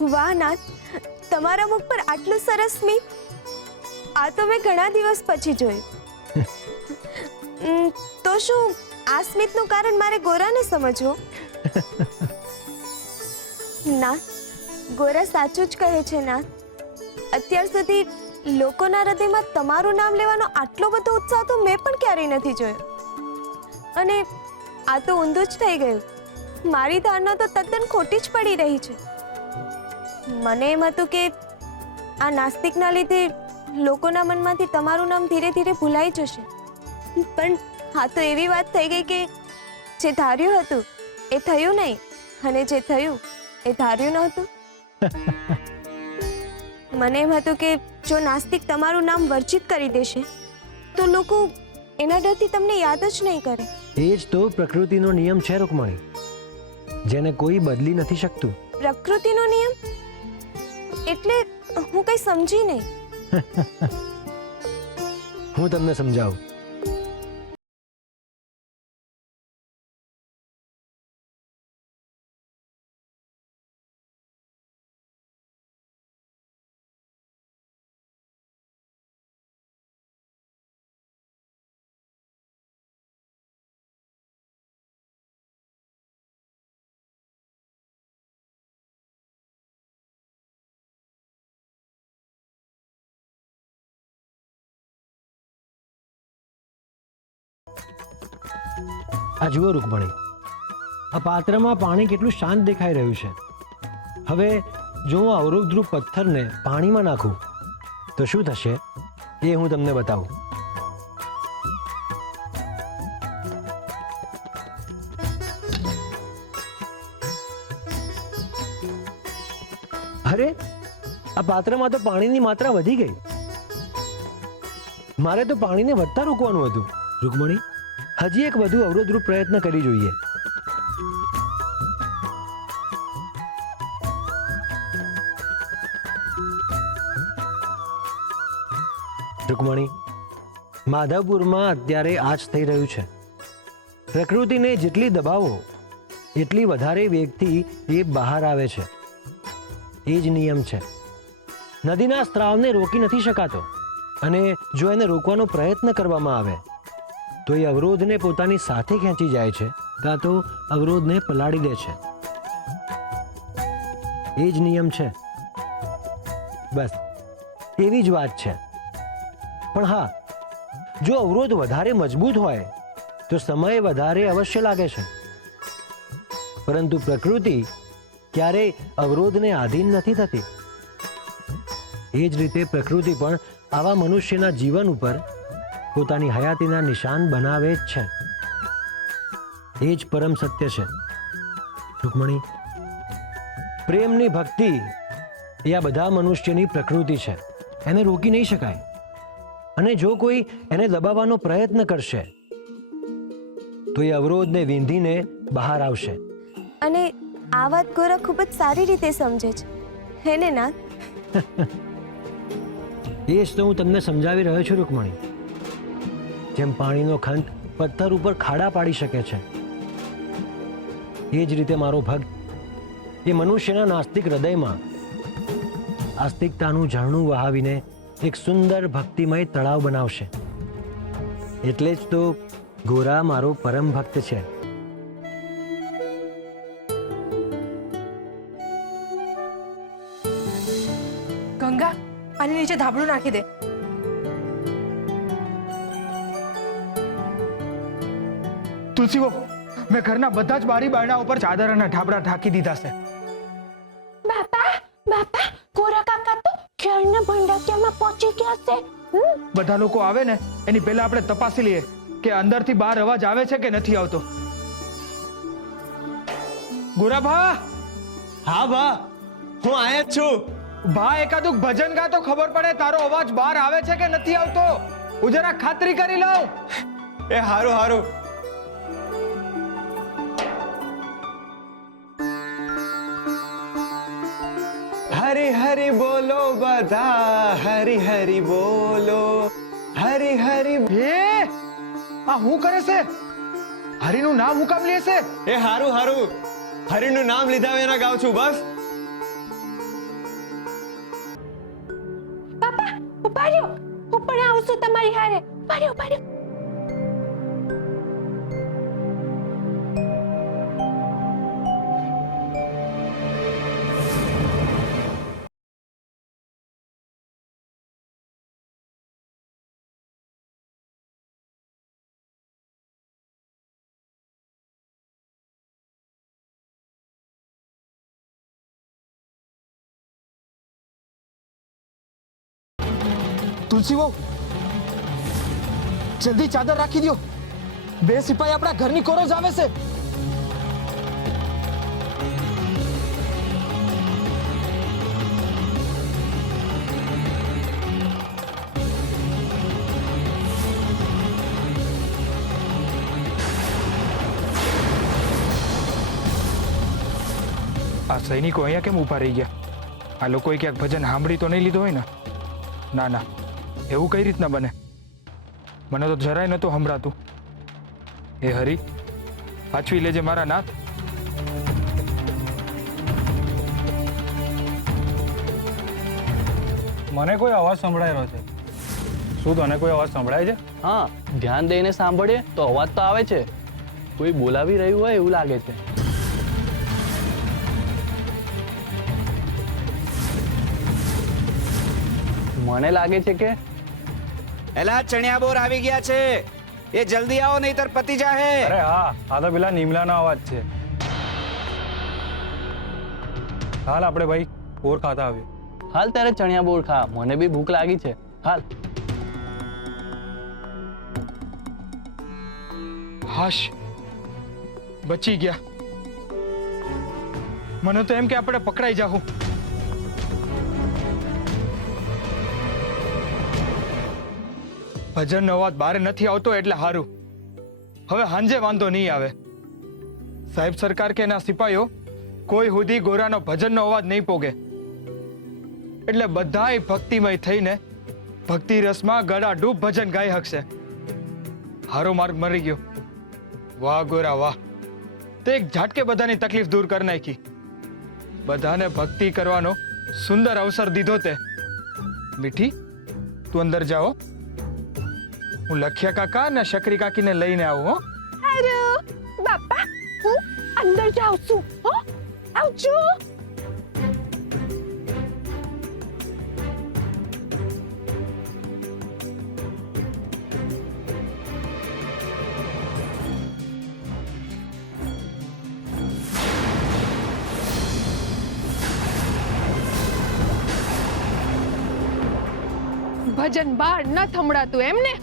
વાહ નાથ, તમારા મુખ પર આટલું સરસ સ્મિત આ તો મેં ઘણા દિવસ પછી જોયું. તો શું આ સ્મિતનું કારણ મારે ગોરાને સમજવું? નાથ, ગોરા સાચું જ કહે છે નાથ. અત્યાર સુધી લોકોના હૃદયમાં તમારું નામ લેવાનો આટલો બધો ઉત્સાહ તો મેં પણ ક્યારેય નથી જોયો. અને આ તો ઊંધું જ થઈ ગયું. મારી ધારણા તો તદ્દન ખોટી જ પડી રહી છે. મને એમ હતું કે આ નાસ્તિકના લીધે લોકોના મનમાંથી તમારું નામ ધીરે ધીરે ભૂલાઈ જશે, પણ હા તો એવી વાત થઈ ગઈ કે જે ધાર્યું હતું એ થયું નહીં, અને જે થયું એ ધાર્યું નહોતું. મને એમ હતું કે જો નાસ્તિક તમારું નામ વર્જિત કરી દેશે તો લોકો એના ડરથી તમને યાદ જ નહીં કરે. એ જ તો પ્રકૃતિનો નિયમ છે રૂકમણી, જેને કોઈ બદલી નથી શકતું. પ્રકૃતિનો નિયમ એટલે હું કઈ સમજી નહીં. હું તમને સમજાવું. આ જુઓ રૂકમણી, આ પાત્રમાં પાણી કેટલું શાંત દેખાઈ રહ્યું છે. હવે જો હું અવરોધરૂપ પથ્થરને પાણીમાં નાખું તો શું થશે એ હું તમને બતાવું. અરે, આ પાત્રમાં તો પાણીની માત્રા વધી ગઈ. મારે તો પાણીને વધતા રોકવાનું હતું. રૂકમણી, હજી એક વધુ અવરોધરૂપ પ્રયત્ન કરી જોઈએ. રૂકમણી, માધવપુરમાં અત્યારે આ જ થઈ રહ્યું છે. પ્રકૃતિને જેટલી દબાવો એટલી વધારે વેગથી એ બહાર આવે છે. એ જ નિયમ છે. નદીના સ્ત્રાવને રોકી નથી શકાતો, અને જો એને રોકવાનો પ્રયત્ન કરવામાં આવે તો એ અવરોધને પોતાની સાથે ખેંચી જાય છે, કાં તો અવરોધને પલાળી દે છે. એ જ નિયમ છે. બસ એવી જ વાત છે. પણ હા, જો અવરોધ વધારે મજબૂત હોય તો સમય વધારે અવશ્ય લાગે છે, પરંતુ પ્રકૃતિ ક્યારેય અવરોધને આધીન નથી થતી. એ જ રીતે પ્રકૃતિ પણ આવા મનુષ્યના જીવન ઉપર પોતાની હયાતીના નિશાન બનાવે જ છે. એ જ પરમ સત્ય છે. રૂકમણી, પ્રેમની ભક્તિ એ આ બધા મનુષ્યની પ્રકૃતિ છે. એને રોકી નહીં શકાય, અને જો કોઈ એને દબાવવાનો પ્રયત્ન કરશે તો એ અવરોધને વીંધીને બહાર આવશે. અને આ વાત ગોરા ખૂબ જ સારી રીતે સમજે છે, હે ને નાથ? એ જ તો હું તમને સમજાવી રહ્યો છું રૂકમણી. જેમ પાણીનો ખંત પથ્થર ઉપર ખાડા પાડી શકે છે, એ જ રીતે મારો ભક્ત એ મનુષ્યના નાસ્તિક હૃદયમાં આસ્તિકતાનું ઝરણું વહાવીને એક સુંદર ભક્તિમય તળાવ બનાવશે. એટલે જ તો ગોરા મારો પરમ ભક્ત છે. ગંગા, આની નીચે ધાબળું નાખી દે. તુલસીઓ, મેં ઘરના બધા જ બારી બારણા ઉપર ચાદર અને ઢાબડા ઢાંકી દીધા છે. બાપા, બાપા, ગોરા કાકા તો ક્યારના ભંડાકીયામાં પહોંચી ગયા છે. બધા લોકો આવે ને એની પહેલા આપણે તપાસી લઈએ કે અંદરથી બહાર અવાજ આવે છે કે નથી આવતો. ગોરાભા! હા બા, હું આયા જ છું. ભા, એકાદુક ભજન ગા તો ખબર પડે તારો અવાજ બહાર આવે છે કે નથી આવતો. હું જરા ખાતરી કરી લઉં. એ હારું હારું. હરી હરી બોલો બધા, હરી હરી બોલો, હરી હરી. એ આ હું કરે છે? હરિનું નામ હું કામ લે છે? એ હારું હારું, હરીનું નામ લીધા વિના ગાઉં છું બસ. ઉભા રહ્યો, હું પણ આવું છું તમારી હારે. ઉભા રહ્યો, ઉભા રહ્યો. તુલસી વહુ, જલ્દી ચાદર રાખી દો. 2 સિપાહી આપણા ઘરની કોરજ આવે છે. આ સૈનિકો અહીંયા કેમ ઊભા રહી ગયા? આ લોકોએ ક્યાંક ભજન સાંભળી તો નહીં લીધો હોય ને? ના ના, એવું કઈ રીતના બને? મને તો જરાય નહોતું સંભળાતું. હે હરી, પાછવી લેજે મારા નાથ. મને કોઈ અવાજ સંભળાઈ રહ્યો છે. શું તને કોઈ અવાજ સંભળાય છે? હા, ધ્યાન દઈને સાંભળીએ તો અવાજ તો આવે છે. કોઈ બોલાવી રહ્યું હોય એવું લાગે છે. મને લાગે છે કે એલા ચણિયા બોર આવી ગયા છે. એ જલ્દી આવો નહીતર પતી જાહે. અરે હા, આ તો પેલા નીમલાનો અવાજ છે. હાલ આપણે ભાઈ બોર ખાતા આવીએ. હાલ ત્યારે ચણિયા બોર ખા, મને બી ભૂખ લાગી છે. હાલ. હાશ, બચી ગયા. મને તો એમ કે આપણે પકડાઈ જાહું. ભજનનો અવાજ બહાર નથી આવતો એટલે હારું. હવે હાંજે વાંધો નહીં આવે. સાહેબ સરકાર કે એના સિપાહીઓ કોઈ સુધી ગોરાનો ભજનનો અવાજ નહીં પોગે. એટલે બધાય ભક્તિમય થઈને ભક્તિ રસમાં ગળાડૂબ ભજન ગાઈ શકશે. હારો માર્ગ મળી ગયો. વાહ ગોરા વાહ, તે એક ઝાટકે બધાની તકલીફ દૂર કરી નાખી. બધાને ભક્તિ કરવાનો સુંદર અવસર દીધો તે. મીઠી, તું અંદર જાઓ. હું લખિયા કાકા અને શકરી કાકીને લઈને આવું. હો અરે બાપા, હું અંદર જાઉં છું. હો, આવજો. ભજન બહાર ન થંભળાતું એમ ને?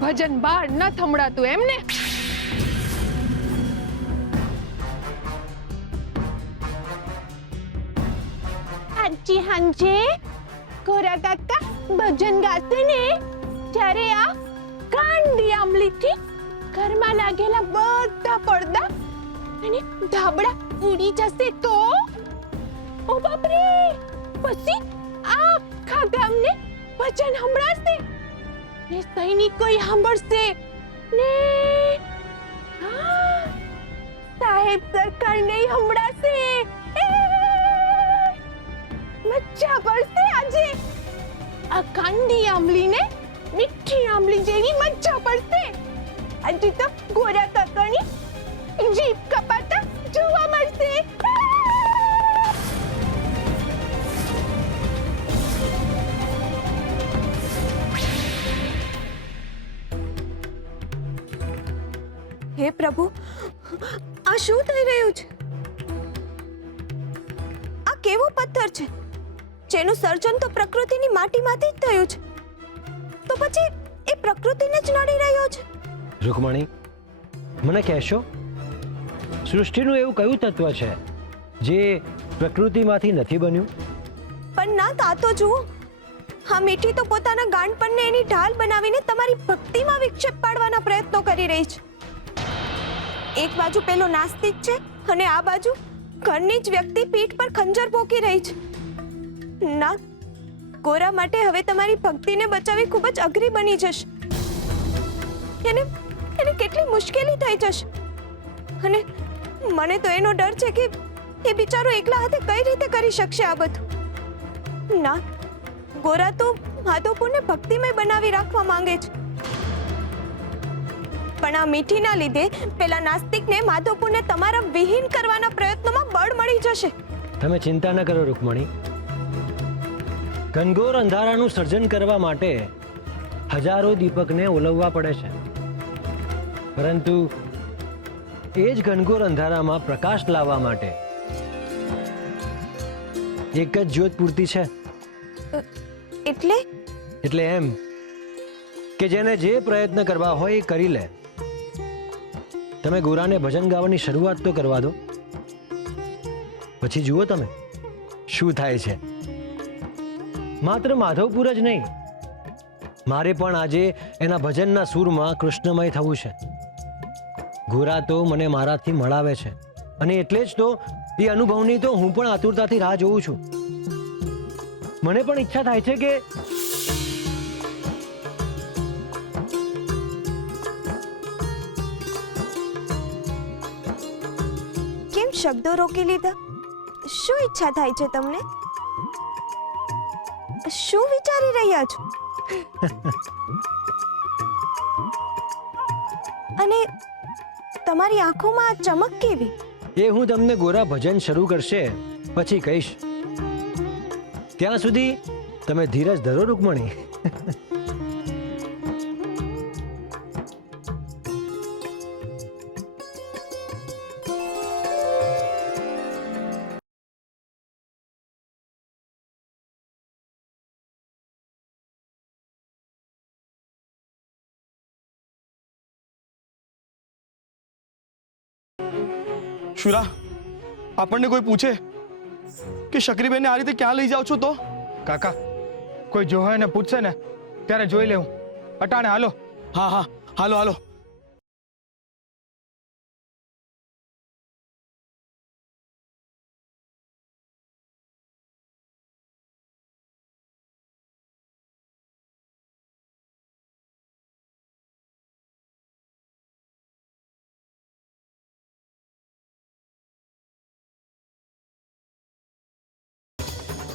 ભજન બહાર ન થંભળાતું એમ ને? આજી હાંજે ગોરા કાકા ભજન ગાશે ને ત્યારે આ કાંડી આંબલીથી ઘરમાં લાગેલા બધા પડદા અને ધાબળા ઉડી જશે તો ઓ બાપરે, પછી આખા ગામને ભજન સંભળાશે ને સૈનિકો સાંભળશે ને સાહેબ સરકાર ને સંભળાશે. મજા પડશે આજે. આ કાંડી આંબલીને મીઠી આંબલી જેવી મજા પડશે. આજે તો ગોરા કાકાની જીભ કપાતા જોવા મળશે. હે પ્રભુ, આ શું થઈ રહ્યું છે? આ કેવો પથ્થર છે જેનું સર્જન તો પ્રકૃતિની માટીમાંથી જ થયું છે, તો પછી એ પ્રકૃતિને જ નડી રહ્યો છે. રૂકમણી, મને કહેશો સૃષ્ટિનું એવું કયું તત્વ છે જે પ્રકૃતિમાંથી નથી બન્યું? પણ ના, આ તો જુઓ, હા મીઠી તો પોતાના ગાંડપણને એની ઢાલ બનાવીને તમારી ભક્તિમાં વિક્ષેપ પાડવાના પ્રયત્નો કરી રહી છે. એક બાજુ પેલો નાસ્તિક છે અને આ બાજુ ઘરની જ વ્યક્તિ પીઠ પર ખંજર પોકી રહી છે. ના, ગોરા માટે હવે તમારી ભક્તિને બચાવવી ખૂબ જ અઘરી બની જશે. એને કેટલી મુશ્કેલી થઈ જશે. અને મને તો એનો ડર છે કે એ બિચારો એકલા હાથે કઈ રીતે કરી શકશે આ બધું. ના, ગોરા તો માધવપુરને ભક્તિમય બનાવી રાખવા માંગે છે, પણ આ મીઠીના લીધે પેલા નાસ્તિકને માધવપુરને તમારા વિહીન કરવાના પ્રયત્નોમાં બળ મળી જશે. તમે ચિંતા ન કરો રૂકમણી. ઘનઘોર અંધારાનું સર્જન કરવા માટે હજારો દીપકને ઓલવવા પડે છે, પરંતુ એ જ ઘનઘોર અંધારામાં પ્રકાશ લાવવા માટે એક જ જ્યોત પૂરતી છે. એટલે એમ કે જેને જે પ્રયત્ન કરવા હોય એ કરી લે. તમે ગોરાને ભજન ગાવાની શરૂઆત તો કરવા દો, પછી જુઓ તમે શું થાય છે. માત્ર માધવપુર જ નહીં, મારે પણ આજે એના ભજનના સૂરમાં કૃષ્ણમય થવું છે. ગોરા તો મને મારાથી મળાવે છે, અને એટલે જ તો એ અનુભવની તો હું પણ આતુરતાથી રાહ જોઉં છું. મને પણ ઈચ્છા થાય છે કે કેમ શબ્દો રોકી લીધા? શું ઈચ્છા થાય છે તમને? શું વિચારી રહ્યા છો? અને તમારી આંખોમાં આ ચમક કેવી? એ હું તમને ગોરા ભજન શરૂ કરશે પછી કહીશ. ત્યાં સુધી તમે ધીરજ ધરો રૂકમણી. શુરા, આપણને કોઈ પૂછે કે શકરીબેનને આ રીતે ક્યાં લઈ જાઓ છો તો? કાકા, કોઈ જોહે ને પૂછશે ને ત્યારે જોઈ લેવું. અટાણે હાલો. હા હા, હાલો હાલો.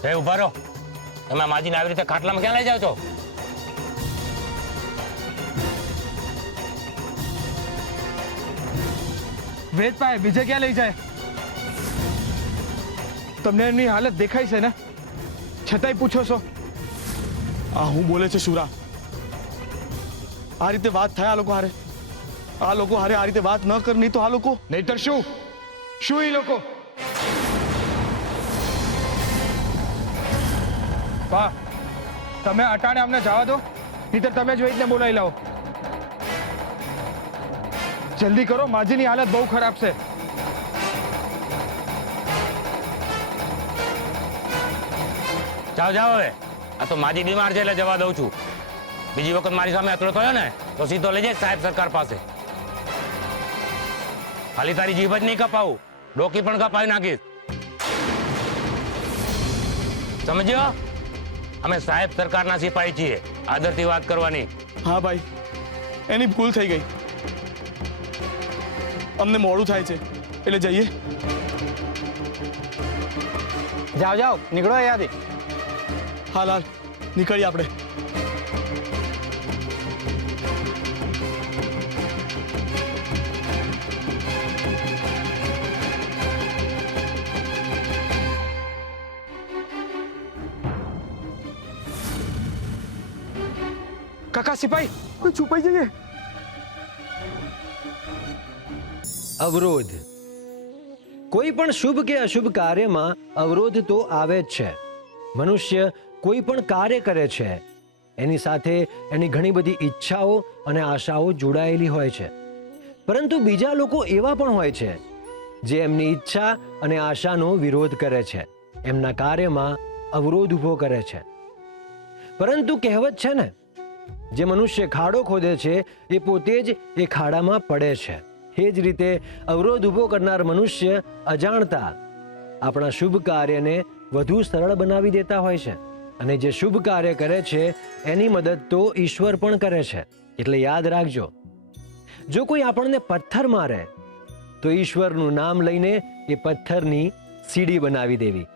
એ ઉભા રહો. તમે માજીને આવી રીતે ખાટલામાં ક્યાં લઈ જાઓ છો? વેદ પાએ બીજે ક્યાં લઈ જાય? તમને એમની હાલત દેખાય છે ને, છતાંય પૂછો છો? આ હું બોલે છે શુરા? આ રીતે વાત થાય આ લોકો હારે? આ લોકો હારે આ રીતે વાત ન કર, નહીં તો આ લોકો. નહીતર શું? શું એ લોકો? વાહ, તમે અટાણે અમને જવા દો, નહીતર તમે જ વેદને બોલાવી લાવો. જલ્દી કરો, માજીની હાલત બહુ ખરાબ છે. જાઓ જાઓ હવે. આ તો માજી બીમાર છે એટલે જવા દઉં છું. બીજી વખત મારી સામે અતડો થયો ને તો સીધો લઈ જાય સાહેબ સરકાર પાસે. ખાલી તારી જીભ જ નહીં કપાવું, ડોકી પણ કપાવી નાખીશ. સમજ્યો? અમે સાહેબ સરકારના સિપાહી છીએ, આદરથી વાત કરવાની. હા ભાઈ, એની ભૂલ થઈ ગઈ. અમને મોડું થાય છે એટલે જઈએ. જાઓ જાઓ, નીકળો અહીંયાથી. હાલ હાલ નીકળીએ આપણે. કાકા, સિપાહી છુપાઈ જઈએ. અવરોધ. કોઈ પણ શુભ કે અશુભ કાર્યમાં અવરોધ તો આવે જ છે. મનુષ્ય કોઈ પણ કાર્ય કરે છે એની સાથે એની ઘણી બધી ઈચ્છાઓ અને આશાઓ જોડાયેલી હોય છે, પરંતુ બીજા લોકો એવા પણ હોય છે જે એમની ઈચ્છા અને આશાનો વિરોધ કરે છે, એમના કાર્યમાં અવરોધ ઊભો કરે છે. પરંતુ કહેવત છે ને, જે મનુષ્ય ખાડો ખોદે છે એ પોતે જ એ ખાડામાં પડે છે. એ જ રીતે અવરોધ ઊભો કરનાર મનુષ્ય અજાણતા આપણા શુભ કાર્યને વધુ સરળ બનાવી દેતા હોય છે. અને જે શુભ કાર્ય કરે છે એની મદદ તો ઈશ્વર પણ કરે છે. એટલે યાદ રાખજો, જો કોઈ આપણને પથ્થર મારે તો ઈશ્વરનું નામ લઈને એ પથ્થરની સીડી બનાવી દેવી.